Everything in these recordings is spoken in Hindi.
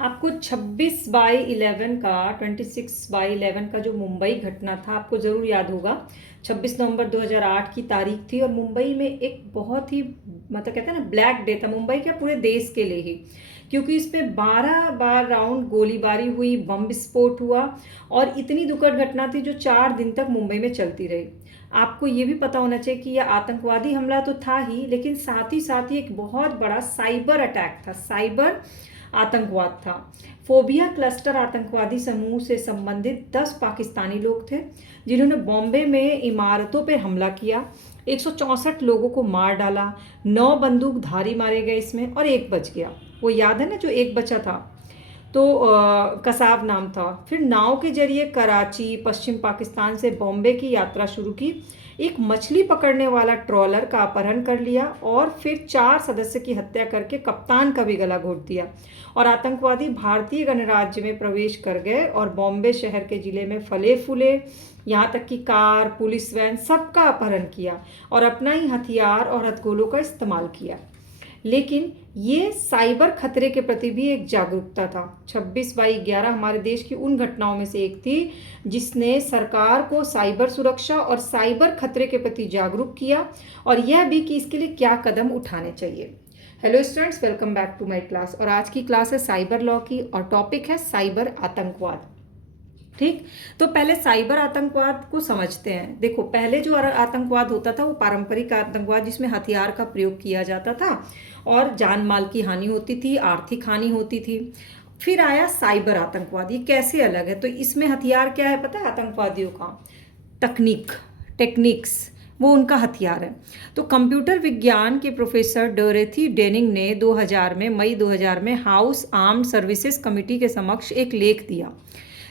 आपको 26/11 का 26/11 का जो मुंबई घटना था आपको ज़रूर याद होगा। 26 नवंबर 2008 की तारीख थी और मुंबई में एक बहुत ही मतलब कहते हैं ना ब्लैक डे था मुंबई के पूरे देश के लिए ही, क्योंकि इसमें 12 बार राउंड गोलीबारी हुई, बम विस्फोट हुआ और इतनी दुखद घटना थी जो 4 दिन तक मुंबई में चलती रही। आपको ये भी पता होना चाहिए कि यह आतंकवादी हमला तो था ही, लेकिन साथ ही एक बहुत बड़ा साइबर अटैक था, साइबर आतंकवाद था। फोबिया क्लस्टर आतंकवादी समूह से संबंधित 10 पाकिस्तानी लोग थे जिन्होंने बॉम्बे में इमारतों पर हमला किया, 164 लोगों को मार डाला, 9 बंदूकधारी मारे गए इसमें और एक बच गया। वो याद है ना जो एक बचा था, तो कसाब नाम था। फिर नाव के जरिए कराची पश्चिम पाकिस्तान से बॉम्बे की यात्रा शुरू की, एक मछली पकड़ने वाला ट्रॉलर का अपहरण कर लिया और फिर 4 सदस्य की हत्या करके कप्तान का भी गला घोट दिया और आतंकवादी भारतीय गणराज्य में प्रवेश कर गए और बॉम्बे शहर के जिले में फले फूले, यहाँ तक कि कार, पुलिस वैन सबका अपहरण किया और अपना ही हथियार और हथगोलों का इस्तेमाल किया। लेकिन ये साइबर खतरे के प्रति भी एक जागरूकता था। 26/11 हमारे देश की उन घटनाओं में से एक थी जिसने सरकार को साइबर सुरक्षा और साइबर खतरे के प्रति जागरूक किया और यह भी कि इसके लिए क्या कदम उठाने चाहिए। Hello students, welcome back to my class. और आज की क्लास है साइबर लॉ की और टॉपिक है साइबर आतंकवाद। ठीक, तो पहले साइबर आतंकवाद को समझते हैं। देखो, पहले जो आतंकवाद होता था वो पारंपरिक आतंकवाद जिसमें हथियार का प्रयोग किया जाता था और जान माल की हानि होती थी, आर्थिक हानि होती थी। फिर आया साइबर आतंकवाद। ये कैसे अलग है? तो इसमें हथियार क्या है पता है आतंकवादियों का? टेक्निक्स, वो उनका हथियार है। तो कंप्यूटर विज्ञान के प्रोफेसर डोरेथी डेनिंग ने 2000 में मई 2000 में हाउस आर्म्ड सर्विसेज कमेटी के समक्ष एक लेख दिया।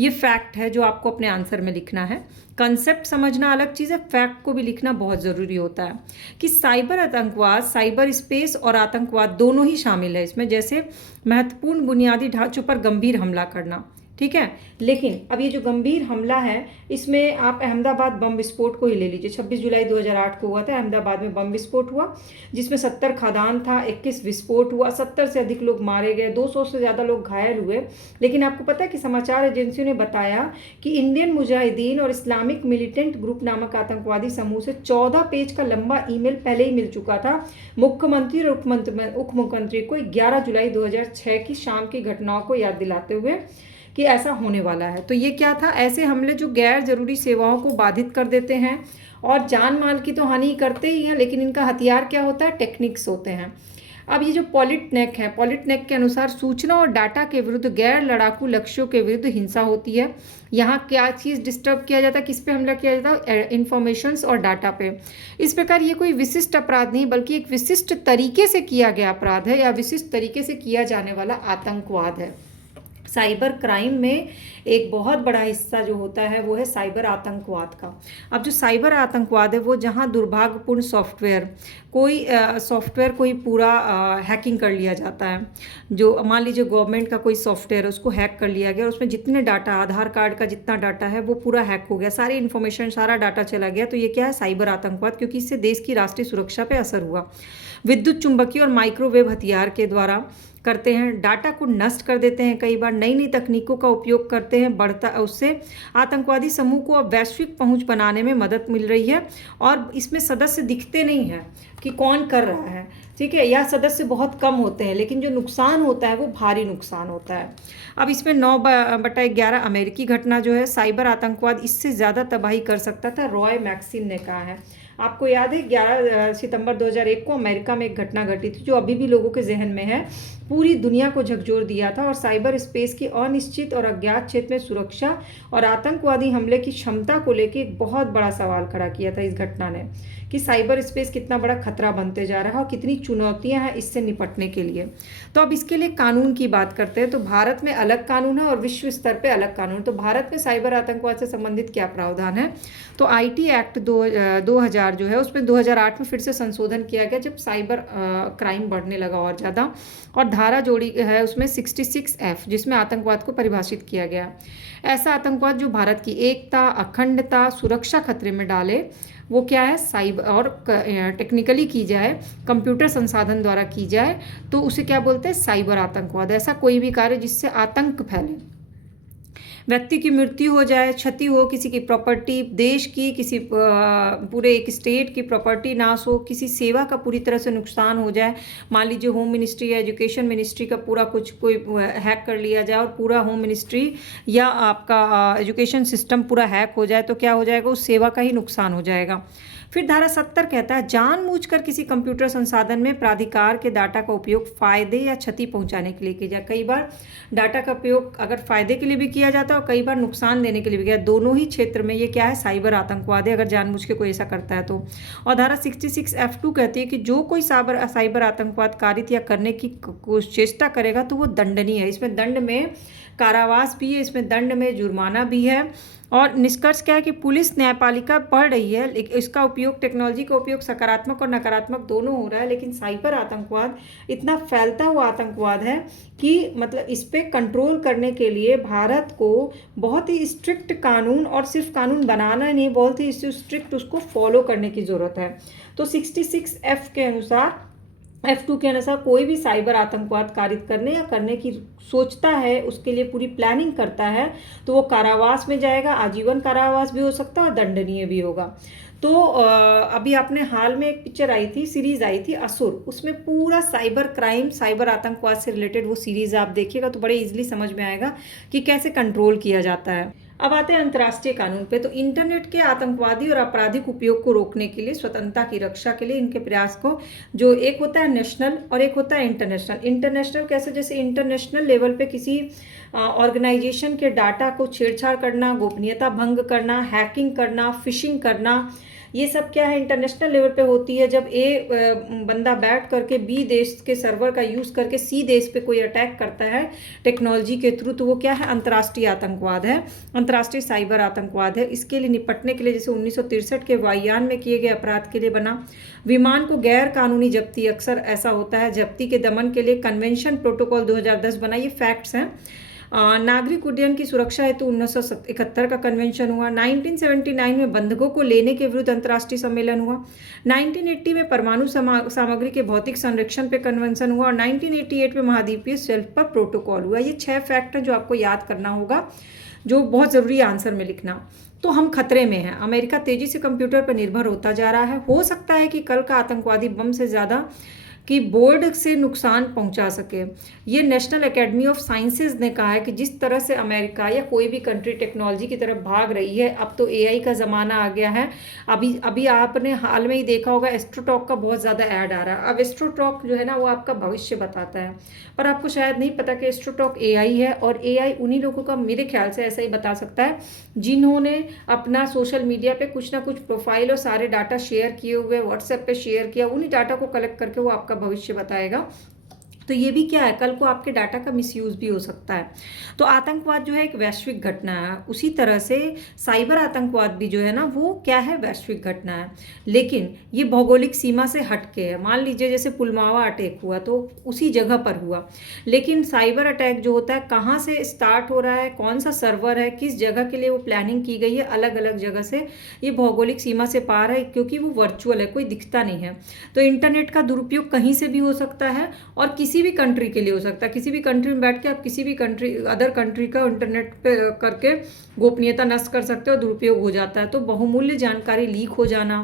ये फैक्ट है जो आपको अपने आंसर में लिखना है। कंसेप्ट समझना अलग चीज़ है, फैक्ट को भी लिखना बहुत ज़रूरी होता है कि साइबर आतंकवाद, साइबर स्पेस और आतंकवाद दोनों ही शामिल है इसमें। जैसे महत्वपूर्ण बुनियादी ढांचों पर गंभीर हमला करना, ठीक है। लेकिन अब ये जो गंभीर हमला है इसमें आप अहमदाबाद बम विस्फोट को ही ले लीजिए। 26 जुलाई 2008 को हुआ था, अहमदाबाद में बम विस्फोट हुआ जिसमें 70 खादान था, 21 विस्फोट हुआ, 70 से अधिक लोग मारे गए, 200 से ज़्यादा लोग घायल हुए। लेकिन आपको पता है कि समाचार एजेंसियों ने बताया कि इंडियन मुजाहिदीन और इस्लामिक मिलिटेंट ग्रुप नामक आतंकवादी समूह से 14 पेज का लंबा ईमेल पहले ही मिल चुका था मुख्यमंत्री और उप मुख्यमंत्री को 11 जुलाई 2006 की शाम की घटनाओं को याद दिलाते हुए कि ऐसा होने वाला है। तो ये क्या था? ऐसे हमले जो गैर जरूरी सेवाओं को बाधित कर देते हैं और जान माल की तो हानि करते ही हैं, लेकिन इनका हथियार क्या होता है? टेक्निक्स होते हैं। अब ये जो पॉलिटनेक है, पॉलिटनेक के अनुसार सूचना और डाटा के विरुद्ध गैर लड़ाकू लक्ष्यों के विरुद्ध हिंसा होती है। यहाँ क्या चीज़ डिस्टर्ब किया जाता है, किस पे हमला किया जाता है? इंफॉर्मेशंस और डाटा पे। इस प्रकार ये कोई विशिष्ट अपराध नहीं बल्कि एक विशिष्ट तरीके से किया गया अपराध है या विशिष्ट तरीके से किया जाने वाला आतंकवाद है। साइबर क्राइम में एक बहुत बड़ा हिस्सा जो होता है वो है साइबर आतंकवाद का। अब जो साइबर आतंकवाद है वो जहाँ दुर्भाग्यपूर्ण सॉफ्टवेयर कोई पूरा हैकिंग कर लिया जाता है। जो मान लीजिए गवर्नमेंट का कोई सॉफ्टवेयर है उसको हैक कर लिया गया और उसमें जितने डाटा, आधार कार्ड का जितना डाटा है वो पूरा हैक हो गया, सारी इन्फॉर्मेशन, सारा डाटा चला गया। तो ये क्या है? साइबर आतंकवाद, क्योंकि इससे देश की राष्ट्रीय सुरक्षा पर असर हुआ। विद्युत चुंबकीय और माइक्रोवेव हथियार के द्वारा करते हैं, डाटा को नष्ट कर देते हैं, कई बार नई नई तकनीकों का उपयोग करते हैं, बढ़ता उससे आतंकवादी समूह को अब वैश्विक पहुंच बनाने में मदद मिल रही है। और इसमें सदस्य दिखते नहीं हैं कि कौन कर रहा है, ठीक है, या सदस्य बहुत कम होते हैं, लेकिन जो नुकसान होता है वो भारी नुकसान होता है। अब इसमें 9/11 अमेरिकी घटना जो है, साइबर आतंकवाद इससे ज़्यादा तबाही कर सकता था, रॉय मैक्सिन ने कहा है। आपको याद है 11 सितंबर 2001 को अमेरिका में एक घटना घटी थी जो अभी भी लोगों के जहन में है, पूरी दुनिया को झकझोर दिया था और साइबर स्पेस की अनिश्चित और अज्ञात क्षेत्र में सुरक्षा और आतंकवादी हमले की क्षमता को लेकर एक बहुत बड़ा सवाल खड़ा किया था इस घटना ने कि साइबर स्पेस कितना बड़ा खतरा बनते जा रहा है और कितनी चुनौतियां हैं इससे निपटने के लिए। तो अब इसके लिए कानून की बात करते हैं। तो भारत में अलग कानून है और विश्व स्तर पे अलग कानून। तो भारत में साइबर आतंकवाद से संबंधित क्या प्रावधान है? तो आईटी एक्ट 2000 जो है उसमें 2008 में फिर से संशोधन किया गया जब साइबर क्राइम बढ़ने लगा और ज़्यादा, और धारा जोड़ी है उसमें 66F जिसमें आतंकवाद को परिभाषित किया गया। ऐसा आतंकवाद जो भारत की एकता, अखंडता, सुरक्षा खतरे में डाले वो क्या है साइबर, और टेक्निकली की जाए, कंप्यूटर संसाधन द्वारा की जाए तो उसे क्या बोलते हैं, साइबर आतंकवाद। ऐसा कोई भी कार्य जिससे आतंक फैले, व्यक्ति की मृत्यु हो जाए, क्षति हो किसी की प्रॉपर्टी, देश की किसी पूरे एक स्टेट की प्रॉपर्टी नाश हो, किसी सेवा का पूरी तरह से नुकसान हो जाए, मान लीजिए होम मिनिस्ट्री या एजुकेशन मिनिस्ट्री का पूरा कुछ कोई हैक कर लिया जाए और पूरा होम मिनिस्ट्री या आपका एजुकेशन सिस्टम पूरा हैक हो जाए तो क्या हो जाएगा, उस सेवा का ही नुकसान हो जाएगा। फिर धारा 70 कहता है जानबूझकर किसी कंप्यूटर संसाधन में प्राधिकार के डाटा का उपयोग फायदे या क्षति पहुंचाने के लिए किया जाए। कई बार डाटा का उपयोग अगर फायदे के लिए भी किया जाता है और कई बार नुकसान देने के लिए भी किया, दोनों ही क्षेत्र में ये क्या है, साइबर आतंकवाद है, अगर जानबूझ के कोई ऐसा करता है तो। और धारा 66F2 कहती है कि जो कोई साइबर आतंकवाद कारित या करने की चेष्टा करेगा तो वो दंडनीय है। इसमें दंड में कारावास भी है, इसमें दंड में जुर्माना भी है। और निष्कर्ष क्या है कि पुलिस न्यायपालिका बढ़ रही है, लेकिन इसका उपयोग, टेक्नोलॉजी का उपयोग सकारात्मक और नकारात्मक दोनों हो रहा है, लेकिन साइबर आतंकवाद इतना फैलता हुआ आतंकवाद है कि मतलब इस पर कंट्रोल करने के लिए भारत को बहुत ही स्ट्रिक्ट कानून, और सिर्फ कानून बनाना नहीं, बहुत ही स्ट्रिक्ट उसको फॉलो करने की ज़रूरत है। तो 66F के अनुसार, F2 के अनुसार कोई भी साइबर आतंकवाद कारित करने या करने की सोचता है, उसके लिए पूरी प्लानिंग करता है, तो वो कारावास में जाएगा, आजीवन कारावास भी हो सकता है और दंडनीय भी होगा। तो अभी आपने हाल में एक पिक्चर आई थी, सीरीज़ आई थी असुर, उसमें पूरा साइबर क्राइम, साइबर आतंकवाद से रिलेटेड वो सीरीज़ आप देखिएगा तो बड़े इजीली समझ में आएगा कि कैसे कंट्रोल किया जाता है। अब आते हैं अंतर्राष्ट्रीय कानून पे। तो इंटरनेट के आतंकवादी और आपराधिक उपयोग को रोकने के लिए, स्वतंत्रता की रक्षा के लिए इनके प्रयास को, जो एक होता है नेशनल और एक होता है इंटरनेशनल। इंटरनेशनल कैसे, जैसे इंटरनेशनल लेवल पे किसी ऑर्गेनाइजेशन के डाटा को छेड़छाड़ करना, गोपनीयता भंग करना, हैकिंग करना, फिशिंग करना, ये सब क्या है, इंटरनेशनल लेवल पे होती है। जब ए बंदा बैठ करके बी देश के सर्वर का यूज़ करके सी देश पे कोई अटैक करता है टेक्नोलॉजी के थ्रू, तो वो क्या है, अंतर्राष्ट्रीय आतंकवाद है, अंतर्राष्ट्रीय साइबर आतंकवाद है। इसके लिए निपटने के लिए जैसे 1963 के वायुयान में किए गए अपराध के लिए बना। विमान को गैर कानूनी जब्ती, अक्सर ऐसा होता है, जब्ती के दमन के लिए कन्वेंशन प्रोटोकॉल 2010 बना, ये फैक्ट्स हैं। नागरिक उड्डयन की सुरक्षा हेतु 1971 का कन्वेंशन हुआ। 1979 में बंधकों को लेने के विरुद्ध अंतर्राष्ट्रीय सम्मेलन हुआ। 1980 में परमाणु सामग्री के भौतिक संरक्षण पे कन्वेंशन हुआ और 1988 में महाद्वीपीय शेल्फ पर प्रोटोकॉल हुआ। ये 6 फैक्ट हैं जो आपको याद करना होगा, जो बहुत ज़रूरी है आंसर में लिखना। तो हम खतरे में हैं, अमेरिका तेजी से कंप्यूटर पर निर्भर होता जा रहा है। हो सकता है कि कल का आतंकवादी बम से ज़्यादा कि बोर्ड से नुकसान पहुंचा सके। ये नेशनल एकेडमी ऑफ साइंसेज ने कहा है कि जिस तरह से अमेरिका या कोई भी कंट्री टेक्नोलॉजी की तरफ भाग रही है, अब तो एआई का ज़माना आ गया है। अभी आपने हाल में ही देखा होगा एस्ट्रोटॉक का बहुत ज़्यादा ऐड आ रहा है। अब एस्ट्रोटॉक जो है ना, वो आपका भविष्य बताता है, पर आपको शायद नहीं पता कि एस्ट्रोटॉक एआई है, और एआई उन्हीं लोगों का मेरे ख्याल से ऐसा ही बता सकता है जिन्होंने अपना सोशल मीडिया पे कुछ ना कुछ प्रोफाइल और सारे डाटा शेयर किए हुए, व्हाट्सएप पे शेयर किया, उन्हीं डाटा को कलेक्ट करके वो आपका भविष्य बताएगा। तो ये भी क्या है, कल को आपके डाटा का मिसयूज भी हो सकता है। तो आतंकवाद जो है एक वैश्विक घटना है, उसी तरह से साइबर आतंकवाद भी जो है ना, वो क्या है, वैश्विक घटना है, लेकिन ये भौगोलिक सीमा से हटके है। मान लीजिए जैसे पुलवामा अटैक हुआ तो उसी जगह पर हुआ, लेकिन साइबर अटैक जो होता है कहाँ से स्टार्ट हो रहा है, कौन सा सर्वर है, किस जगह के लिए वो प्लानिंग की गई है, अलग अलग जगह से, ये भौगोलिक सीमा से पार है, क्योंकि वो वर्चुअल है, कोई दिखता नहीं है। तो इंटरनेट का दुरुपयोग कहीं से भी हो सकता है और किसी भी कंट्री के लिए हो सकता है। किसी भी कंट्री में बैठ के आप किसी भी कंट्री, अदर कंट्री का इंटरनेट पे करके गोपनीयता नष्ट कर सकते हो, दुरुपयोग हो जाता है। तो बहुमूल्य जानकारी लीक हो जाना।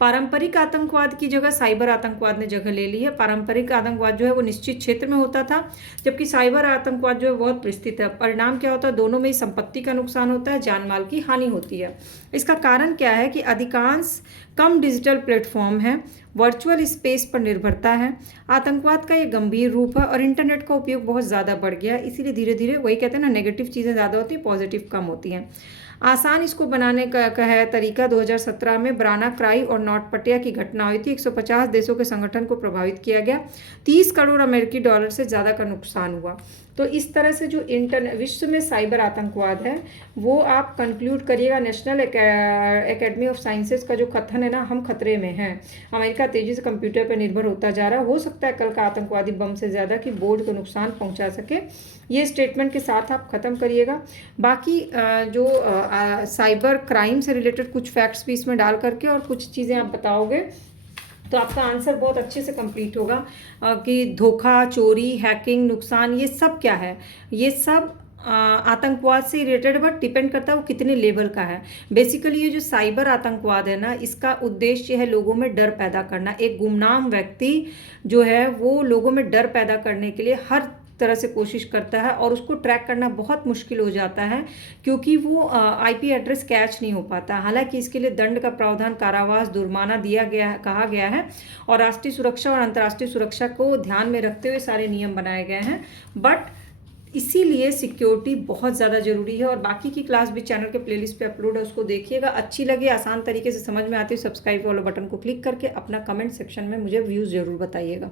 पारंपरिक आतंकवाद की जगह साइबर आतंकवाद ने जगह ले ली है। पारंपरिक आतंकवाद जो है वो निश्चित क्षेत्र में होता था, जबकि साइबर आतंकवाद जो है बहुत विस्तृत है। परिणाम क्या होता है, दोनों में ही संपत्ति का नुकसान होता है, जान माल की हानि होती है। इसका कारण क्या है कि अधिकांश कम डिजिटल प्लेटफॉर्म है, वर्चुअल स्पेस पर निर्भरता है। आतंकवाद का ये गंभीर रूप है और इंटरनेट का उपयोग बहुत ज़्यादा बढ़ गया, इसीलिए धीरे धीरे वही कहते हैं ना, नेगेटिव चीज़ें ज़्यादा होती हैं, पॉजिटिव कम होती हैं। आसान इसको बनाने का है तरीका, 2017 में ब्राना क्राई और नॉटपटिया की घटना हुई थी। 150 देशों के संगठन को प्रभावित किया गया, 30 करोड़ अमेरिकी डॉलर से ज़्यादा का नुकसान हुआ। तो इस तरह से जो विश्व में साइबर आतंकवाद है वो आप कंक्लूड करिएगा। नेशनल एकेडमी ऑफ साइंसेज का जो कथन है ना, हम खतरे में हैं, अमेरिका तेजी से कंप्यूटर पर निर्भर होता जा रहा है, हो सकता है कल का आतंकवादी बम से ज़्यादा कि बोर्ड को नुकसान पहुंचा सके। ये स्टेटमेंट के साथ आप ख़त्म करिएगा। बाकी जो साइबर क्राइम से रिलेटेड कुछ फैक्ट्स भी इसमें डाल करके और कुछ चीज़ें आप बताओगे तो आपका आंसर बहुत अच्छे से कंप्लीट होगा। कि धोखा, चोरी, हैकिंग, नुकसान, ये सब क्या है? ये सब आतंकवाद से रिलेटेड, बट डिपेंड करता है वो कितने लेवल का है। बेसिकली ये जो साइबर आतंकवाद है ना, इसका उद्देश्य है लोगों में डर पैदा करना। एक गुमनाम व्यक्ति जो है वो लोगों में डर पैदा करने के लिए हर तरह से कोशिश करता है और उसको ट्रैक करना बहुत मुश्किल हो जाता है, क्योंकि वो आईपी एड्रेस कैच नहीं हो पाता। हालांकि इसके लिए दंड का प्रावधान, कारावास, जुर्माना दिया गया है, कहा गया है, और राष्ट्रीय सुरक्षा और अंतर्राष्ट्रीय सुरक्षा को ध्यान में रखते हुए सारे नियम बनाए गए हैं। बट इसीलिए सिक्योरिटी बहुत ज़्यादा ज़रूरी है। और बाकी की क्लास भी चैनल के प्लेलिस्ट पे अपलोड है, उसको देखिएगा। अच्छी लगे, आसान तरीके से समझ में आती है, सब्सक्राइब वाला बटन को क्लिक करके अपना कमेंट सेक्शन में मुझे व्यूज़ ज़रूर बताइएगा।